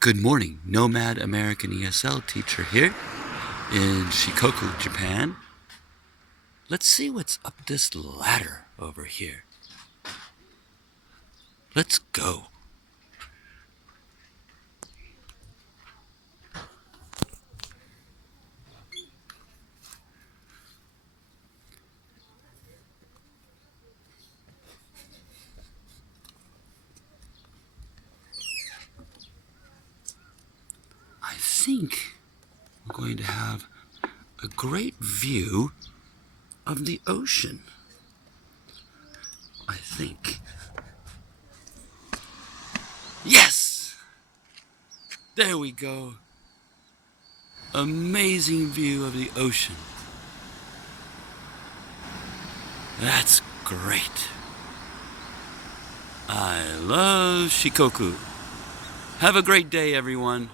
Good morning, Nomad American ESL teacher here in Shikoku, Japan. Let's see what's up this ladder over here. Let's go. I think we're going to have a great view of the ocean. I think. Yes! There we go. Amazing view of the ocean. That's great. I love Shikoku. Have a great day, everyone.